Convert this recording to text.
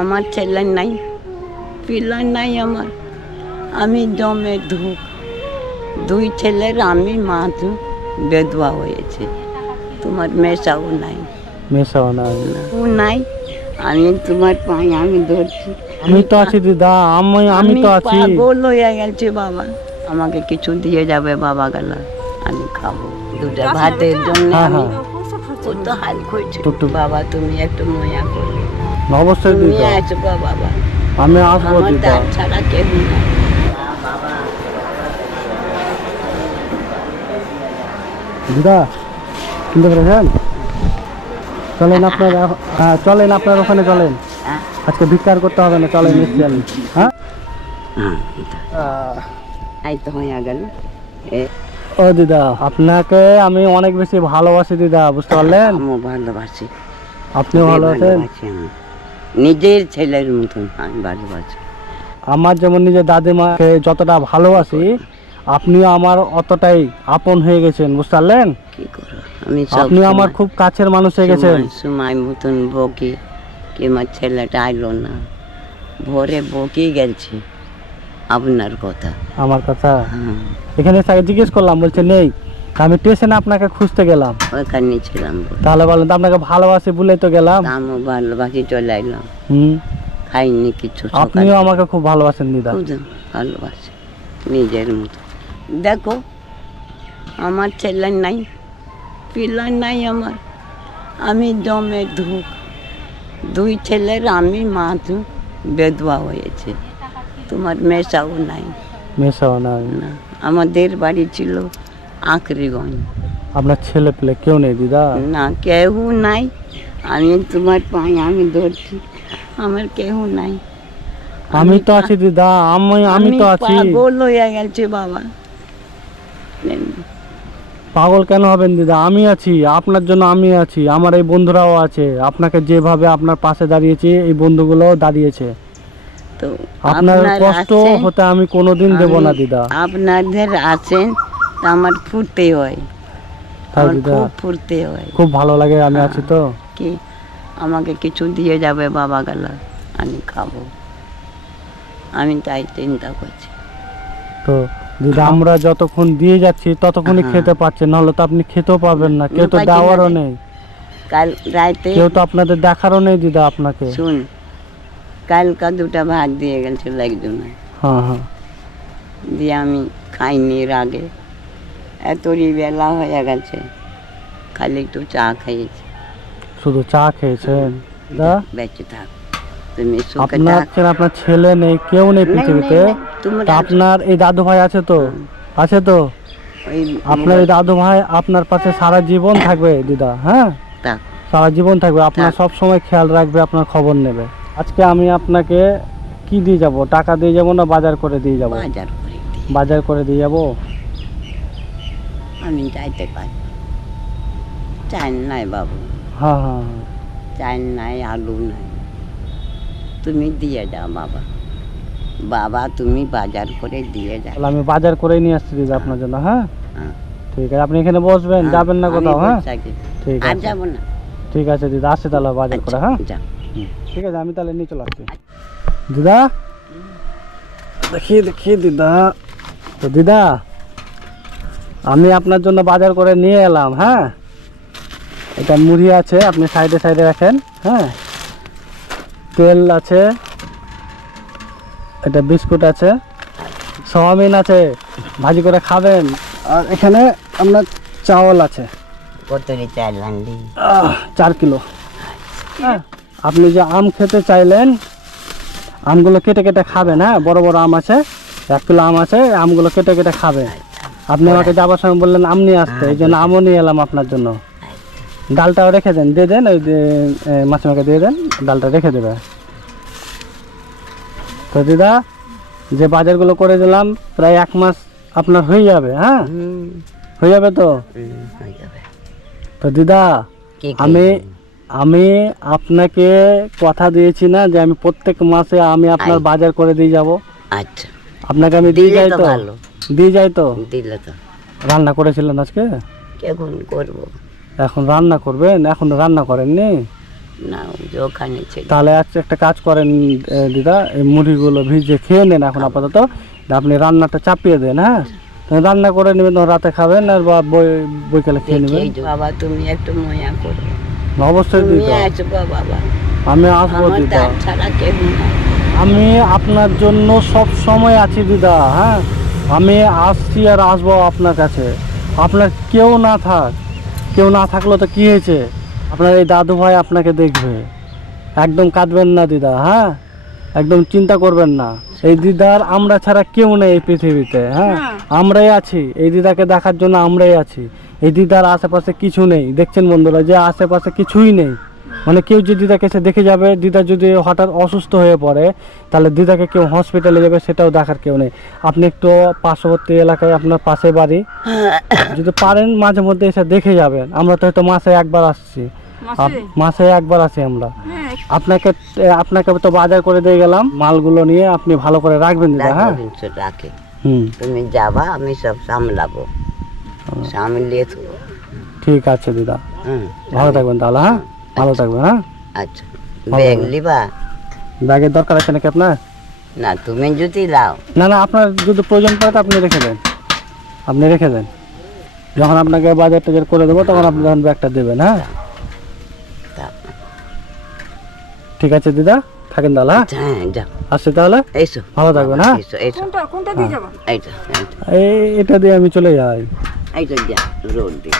আমার ছেলে নাই, পিলা নাই আমার। আমি জমে ধুক, দুই ছেলের আমি মা ধুক, বেধবা হয়েছে। তোমার মেশাও নাই, মেশাও নাই। ও নাই। আমি তোমার পায়ে আমি ধরছি। আমি তো আছি দিদা, আমি তো আছি। পাগল হয়ে গেছে বাবা, আমাকে কিছু দিয়ে যাবে বাবা গেলা, আমি খাবো দুটা ভাতের জন্য। হ্যাঁ, আমি হ্যাঁ। ও তো হাল করছে। টুকটুক। বাবা তুমি একটু ময়া করবে, অবশ্যই তুমি দিদা, আসবো বাবা। আমি আসবো আমার দিদা। দাঁত ছাড়া কেউ না। দিদা শুনতে পেরেছেন? চলেন আপনার, হ্যাঁ চলেন আপনার ওখানে চলেন। হ্যাঁ? আজকে ভিক্ষার করতে হবে না, চলেন এসছি আমি। হ্যাঁ এই তো হয়ে গেল। ও দিদা, আপনাকে আমি অনেক বেশি ভালোবাসি দিদা, বুঝতে পারলেন? আমিও ভালোবাসি, আপনিও ভালোবাসেন? ভালোবাসি আমি। নিজের ছেলের মতন আমি ভালোবাসি। আমার যেমন নিজের দাদিমাকে যতটা ভালোবাসি, আপনিও আমার অতটাই আপন হয়ে গেছেন, বুঝতে পারলেন? কি করো, আমি আপনি আমার খুব কাছের মানুষ হয়ে গেছেন। সময় মতন বকি কি আমার ছেলেটা আইলো না, ভোরে বকি গেছে আপনার কথা। আমার কথা হ্যাঁ, এখানে তাকে জিজ্ঞেস করলাম, বলছে নেই। আমি স্টেশনে আপনাকে খুঁজতে গেলাম, ওইখানে ছিলাম বলে। তাহলে বলেন তো, আপনাকে ভালোবাসি বলে তো গেলাম। আমিও ভালোবাসি, চলে আইলাম। হুম, খাইনি কিছু, আপনিও আমাকে খুব ভালোবাসেন দিদা। ভালোবাসি নিজের মতো। দেখো আমার ছেলে নাই, পিলা নাই আমার। আমি জমে ধুক, দুই ছেলের আমি মা ধুক, বেধবা হয়েছে। তোমার মেশাও নাই মেশাও নাই। না। আমাদের বাড়ি ছিল আঁকড়িগঞ্জ। আপনার ছেলে পেলে কেউ নেই দিদা? না, কেউ নাই। আমি তোমার পায়ে আমি ধরছি, আমার কেউ নাই। আমি তো আছি দিদা, আমি তো আছি। পাগল হয়ে গেছে বাবা। পাগল কেন হবেন দিদা? আমি আছি, আপনার জন্য আমি আছি। আমার এই বন্ধুরাও আছে, আপনাকে যেভাবে আপনার পাশে দাঁড়িয়েছে, এই বন্ধুগুলোও দাঁড়িয়েছে। তো আপনার কষ্ট আছেন, হতে আমি কোনোদিন দেব না দিদা। আপনাদের আছেন, তা আমার ফুর্তি হয়, তাই আমার দিদা, খুব ফুর্তি হয়। খুব ভালো লাগে, আমি আছি তো। কি আমাকে কিছু দিয়ে যাবে বাবা গেলা, আমি খাবো, আমি তাই চিন্তা করছি। তো দিদা, আমরা যতক্ষণ দিয়ে যাচ্ছি ততক্ষণই খেতে পাচ্ছেন, নাহলে তো আপনি খেতেও পাবেন না। কেউ তো পাচ্ছি না দেওয়ারও রে। নেই, কাল রাতে কেউ তো আপনাদের দেখারও নেই দিদা আপনাকে। শুন, কালকা দুটা ভাত দিয়ে গেছিল একজনে, হ্যাঁ হ্যাঁ, দিয়ে আমি খাইনি রাগে। এতই বেলা হয়ে গেছে, খালি একটু চা খাইয়েছি। শুধু চা খেয়েছেন দিদা? বেঁচে থাক, তুমি সুখে আপনার থাক। আপনার ছেলে নেই, কেউ নেই পৃথিবীতে। তা আপনার এই দাদু ভাই আছে তো? আছে তো? ওই আপনার এই দাদু ভাই আপনার পাশে সারা জীবন থাকবে দিদা। হ্যাঁ, থাক, সারা জীবন থাকবে, আপনার থাক। সব সময় খেয়াল রাখবে, আপনার খবর নেবে। আজকে আমি আপনাকে কি দিয়ে যাব? টাকা দিয়ে যাব না বাজার করে দিয়ে যাব? বাজার করে দিই। বাজার করে দিয়ে যাব। আমি যাইতে পারি, চাল নাই বাবু, হ্যাঁ হ্যাঁ হ্যাঁ। চাল নাই, আলু নাই, তুমি দিয়ে যাও বাবা। বাবা তুমি বাজার করে দিয়ে যাও। তাহলে আমি বাজার করে নিয়ে আসছি দিদা আপনার জন্য। হ্যাঁ হ্যাঁ, ঠিক আছে, আপনি এখানে বসবেন, যাবেন না আমি কোথাও? হ্যাঁ বসে থাকি। ঠিক আর আছে, যাবো না। ঠিক আছে দিদা, আসছি তাহলে বাজার করে। হ্যাঁ যাও। ঠিক আছে, আমি তাহলে নিয়ে চলে আসছি দিদা। দেখি দেখি দিদা, তো দিদা আমি আপনার জন্য বাজার করে নিয়ে এলাম। হ্যাঁ, এটা মুড়ি আছে, আপনি সাইডে সাইডে রাখেন। হ্যাঁ, তেল আছে, এটা বিস্কুট আছে, সয়াবিন আছে, ভাজি করে খাবেন। আর এখানে আপনার চাউল আছে, কতরি চাল আনলি? 4 কিলো। হ্যাঁ, আপনি যে আম খেতে চাইলেন, আমগুলো কেটে কেটে খাবেন। হ্যাঁ, বড় বড় আম আছে, 1 কিলো আম আছে, আমগুলো কেটে কেটে খাবেন। আপনি আমাকে যাবার সময় বললেন আম নিয়ে আসতে, এই জন্য আমও নিয়ে এলাম আপনার জন্য। ডালটাও রেখে দেন, দিয়ে দেন, ওই মাসিমাকে দিয়ে দেন, ডালটা রেখে দেবে। তো দিদা, যে বাজারগুলো করে দিলাম, প্রায় 1 মাস আপনার হয়ে যাবে। হ্যাঁ, হয়ে যাবে তো? হয়ে যাবে। তো দিদা, কি কি? আমি আপনাকে কথা দিয়েছি না যে আমি প্রত্যেক মাসে আমি আপনার বাজার করে দিয়ে যাব। আচ্ছা, আপনাকে আমি দিয়ে দিলে যাই তো তো? ভালো। দিয়ে যাই তো? দিলে তো রান্না করেছিলেন আজকে? কেমন করবো? এখন রান্না করবেন? এখন রান্না করেননি? না ওই যে ওখানে ছিল। তাহলে আজকে একটা কাজ করেন দিদা, এই মুড়িগুলো ভিজে খেয়ে নেন এখন আপাতত। আপনি রান্নাটা চাপিয়ে দেন, হ্যাঁ রান্না করে নেবেন, তখন রাতে খাবেন আর বা বৈকালে খেয়ে দেখি নেবেন। এই যে বাবা তুমি একটু ময়া করো, অবশ্যই তুমি দিদা, আসবো বাবা, আমি আসবো আমার দিদা। তার ছাড়া কেউ না। আমি আপনার জন্য সব সময় আছি দিদা, হ্যাঁ আমি আসছি আর আসবো আপনার কাছে। আপনার কেউ না থাক, কেউ না থাকলেও তো কী হয়েছে, আপনার এই দাদু ভাই আপনাকে দেখবে। একদম কাঁদবেন না দিদা, হ্যাঁ একদম চিন্তা করবেন না। এই দিদার আমরা ছাড়া কেউ নেই এই পৃথিবীতে, হ্যাঁ আমরাই আছি, এই দিদাকে দেখার জন্য আমরাই আছি। এই দিদার আশেপাশে কিছু নেই, দেখছেন বন্ধুরা যে আশেপাশে কিছুই নেই। মানে কেউ যদি দিদাকে এসে দেখে যাবে, দিদা যদি হঠাৎ অসুস্থ হয়ে পড়ে তাহলে দিদাকে কেউ হসপিটালে যাবে সেটাও দেখার কেউ নেই। আপনি একটু পার্শ্ববর্তী এলাকায় আপনার পাশে বাড়ি, যদি পারেন মাঝে মধ্যে এসে দেখে যাবেন। আমরা তো হয়তো মাসে একবার আসছি, মাসে একবার আসি আমরা। আপনাকে আপনাকে তো বাজার করে দিয়ে গেলাম, মালগুলো নিয়ে আপনি ভালো করে রাখবেন দিদা, হ্যাঁ রাখে হুম তুমি যাবা, আমি সব সামলাবো, সামলিয়ে দেবো। ঠিক আছে দিদা, হুম ভালো থাকবেন তাহলে, হ্যাঁ ভালো থাকবেন, হ্যাঁ। আচ্ছা ব্যাগ লিবা? ব্যাগের দরকার আছে নাকি আপনার? না তুমি যদি লাও। না না, আপনার যদি প্রয়োজন পড়ে তো আপনি রেখে দেন, আপনি রেখে দেন। যখন আপনাকে বাজার টাজার করে দেবো তখন আপনি তখন ব্যাগটা দেবেন, হ্যাঁ তা- ঠিক আছে দিদা, থাকেন তাহলে, হ্যাঁ হ্যাঁ যাও, আসছি তাহলে, এইসো ভালো থাকবেন, হ্যাঁ। এইসো এইসো, এইটা এটা দিয়ে আমি চলে যাই। এইটা যা রোড দিয়ে।